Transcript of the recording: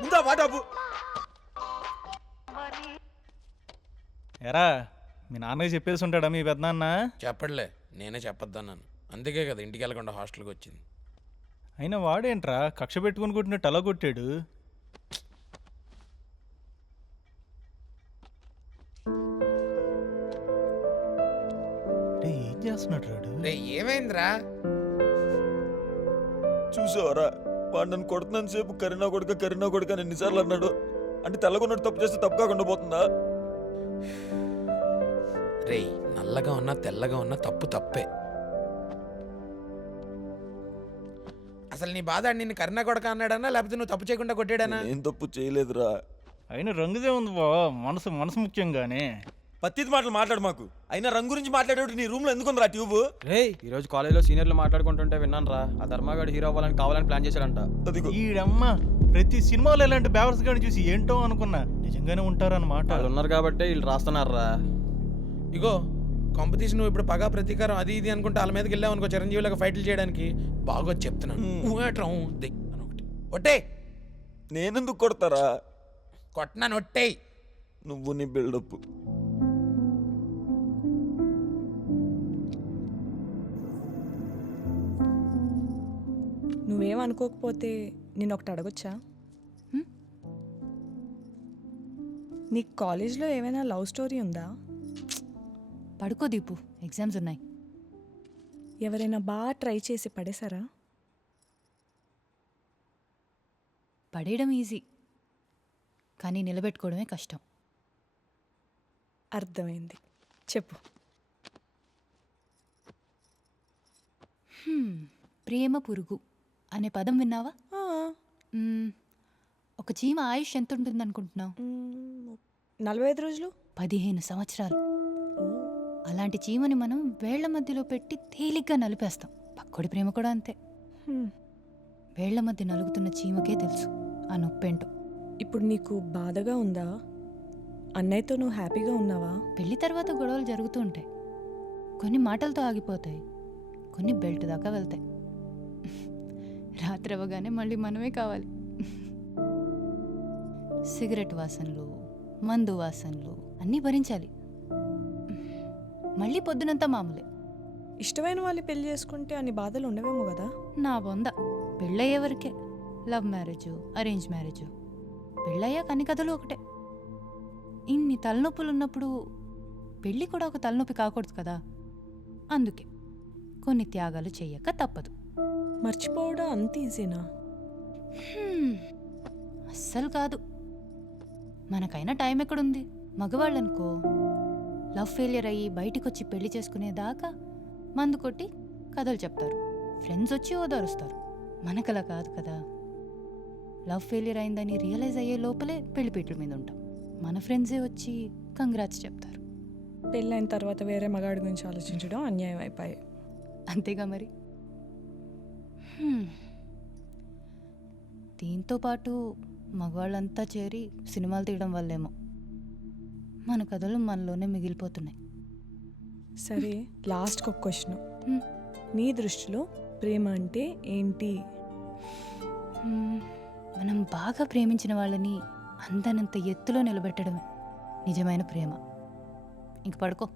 ముందా వాటాపు. ఎరా మీ నాన్నకి చెప్పేసి ఉంటాడా మీ పెద్దనాన్న? చెప్పట్లే, నేనే చెప్పొద్దన్నాను. అందుకే కదా ఇంటికి వెళ్ళకుండా హాస్టల్కి వచ్చింది. అయినా వాడేంట్రా కక్ష పెట్టుకుని కొట్టినట్టు అలా కొట్టాడు? ఏం చేస్తున్నాడు రాడు? రే ఏమైందిరా? చూసావరా వాడు నన్ను కొడుతున్నంత సేపు కరీనా కొడుక అని ఎన్నిసార్లు అన్నాడు. అంటే తెల్లగొన్నట్టు తప్పు చేస్తే తప్పు కాకుండా పోతుందా? రే నల్లగా ఉన్నా తెల్లగా ఉన్నా తప్పు తప్పే. అసలు నీ బాధ నిన్ను కరీనా కొడక అన్నాడనా లేకపోతే నువ్వు తప్పు చేయకుండా కొట్టాడనా? ఏం తప్పు చేయలేదురా. అయినా రంగుదే ఉంది బా, మనసు మనసు ముఖ్యంగానే. పత్తిది మాటలు మాట్లాడు మాకు. అయినా రంగు గురించి మాట్లాడేవాడు నీ రూమ్ లో ఎందుకుందిరా ట్యూబ్? రే ఈరోజు కాలేజ్లో సీనియర్లు మాట్లాడుకుంటుంటే విన్నాను రా, ఆ ధర్మగాడు హీరో అవ్వాలని కావాలని ప్లాన్ చేశాడంట. అదిగో ఈడమ్మ ప్రతి సినిమాలో ఇలాంటి బ్యావర్స్ గాని చూసి ఏంటో అనుకున్నా, నిజంగానే ఉంటారన్నమాట. వాళ్ళు ఉన్నారు కాబట్టి వీళ్ళు రాస్తున్నారా. ఇగో కాంపిటీషన్ నువ్వు ఇప్పుడు పగా ప్రతీకారం అది ఇది అనుకుంటే వాళ్ళ మీదకి వెళ్ళావు అనుకో, చిరంజీవులకు ఫైట్లు చేయడానికి బాగా చెప్తున్నాను. ఒట్టే నేనెందుకు కొడతారా? కొట్టినాను ఒట్టే. నువ్వు నీ బిల్డప్. నువ్వేమనుకోకపోతే నేను ఒకటి అడగొచ్చా? నీ కాలేజ్లో ఏమైనా లవ్ స్టోరీ ఉందా? పడుకో దీపు, ఎగ్జామ్స్ ఉన్నాయి. ఎవరైనా బాగా ట్రై చేసి పడేశారా? పడేయడం ఈజీ, కానీ నిలబెట్టుకోవడమే కష్టం. అర్థమైంది, చెప్పు. ప్రేమ పురుగు అనే పదం విన్నావా? ఒక చీమ ఆయుష్ ఎంత ఉంటుంది అనుకుంటున్నావు? 45 రోజులు, 15 సంవత్సరాలు. అలాంటి చీమని మనం వేళ్ల మధ్యలో పెట్టి తేలిగ్గా నలిపేస్తాం. పక్కోడి ప్రేమ కూడా అంతే. వేళ్ల మధ్య నలుగుతున్న చీమకే తెలుసు ఆ నొప్పేంటో. ఇప్పుడు నీకు బాధగా ఉందా? అన్నయ్యతో నువ్వు హ్యాపీగా ఉన్నావా? పెళ్లి తర్వాత గొడవలు జరుగుతూ ఉంటాయి. కొన్ని మాటలతో ఆగిపోతాయి, కొన్ని బెల్ట్ దాకా వెళ్తాయి. రాత్రి అవ్వగానే మళ్ళీ మనమే కావాలి. సిగరెట్ వాసనలు, మందు వాసనలు అన్నీ భరించాలి. మళ్ళీ పొద్దునంతా మామూలే. ఇష్టమైన వాళ్ళు పెళ్లి చేసుకుంటే అన్ని బాధలు ఉండవేమో కదా? నా బొంద, పెళ్ళయ్యేవరకే. లవ్ మ్యారేజ్, అరేంజ్ మ్యారేజ్, పెళ్ళయ్యాక అన్ని కథలు ఒకటే. ఇన్ని తలనొప్పులు ఉన్నప్పుడు పెళ్ళి కూడా ఒక తలనొప్పి కాకూడదు కదా. అందుకే కొన్ని త్యాగాలు చెయ్యక తప్పదు. మర్చిపోవడం అంత ఈజీనా? అస్సలు కాదు. మనకైనా టైం ఎక్కడుంది? మగవాళ్ళనుకో లవ్ ఫెయిలియర్ అయ్యి బయటికొచ్చి పెళ్లి చేసుకునేదాకా మందు కొట్టి కథలు చెప్తారు, ఫ్రెండ్స్ వచ్చి ఓదారుస్తారు. మనకలా కాదు కదా. లవ్ ఫెయిలియర్ అయిందని రియలైజ్ అయ్యే లోపలే పెళ్లిపీటల మీద ఉంటాం. మన ఫ్రెండ్సే వచ్చి కంగ్రాట్స్ చెప్తారు. పెళ్ళైన తర్వాత వేరే మగాడి గురించి ఆలోచించడం అన్యాయం అయిపోయాయి. అంతేగా మరి. దీంతో పాటు మగవాళ్ళంతా చేరి సినిమాలు తీయడం వల్లేమో మన కథలు మనలోనే మిగిలిపోతున్నాయి. సరే, లాస్ట్కి ఒక క్వశ్చన్. నీ దృష్టిలో ప్రేమ అంటే ఏంటి? మనం బాగా ప్రేమించిన వాళ్ళని అందనంత ఎత్తులో నిలబెట్టడమే నిజమైన ప్రేమ. ఇంక పడుకో.